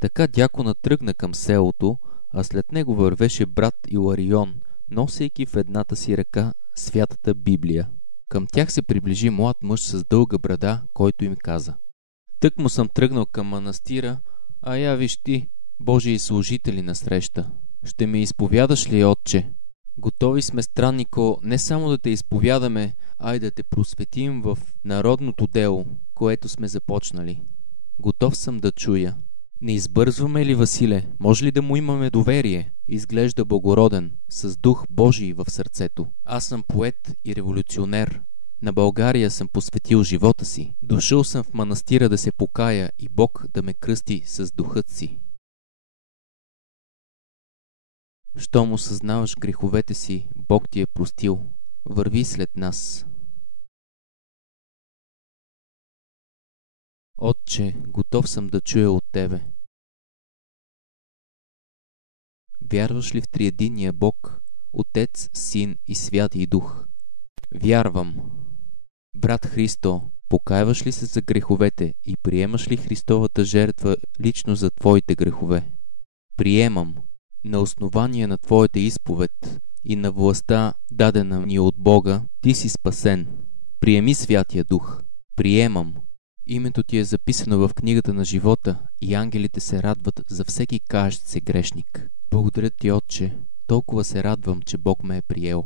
Така дяконът тръгна към селото, а след него вървеше брат Иларион, носейки в едната си ръка святата Библия. Към тях се приближи млад мъж с дълга брада, който им каза: „Тъкмо съм тръгнал към манастира, а я виж ти, Божии служители насреща. Ще ме изповядаш ли, отче?“ „Готови сме, страннико, не само да те изповядаме, а и да те просветим в народното дело, което сме започнали.“ „Готов съм да чуя.“ „Не избързваме ли, Василе? Може ли да му имаме доверие? Изглежда благороден, с дух Божий в сърцето. Аз съм поет и революционер. На България съм посветил живота си. Дошъл съм в манастира да се покая и Бог да ме кръсти с духът си.“ „Щом осъзнаваш греховете си, Бог ти е простил. Върви след нас.“ „Отче, готов съм да чуя от тебе.“ „Вярваш ли в триединия Бог, Отец, Син и Святи Дух?“ „Вярвам.“ „Брат Христо, покайваш ли се за греховете и приемаш ли Христовата жертва лично за твоите грехове?“ „Приемам. На основание на твоята изповед и на властта, дадена ни от Бога, ти си спасен. Приеми Святия Дух.“ „Приемам. Името ти е записано в книгата на живота и ангелите се радват за всеки каещ се грешник.“ „Благодаря ти, Отче. Толкова се радвам, че Бог ме е приел.“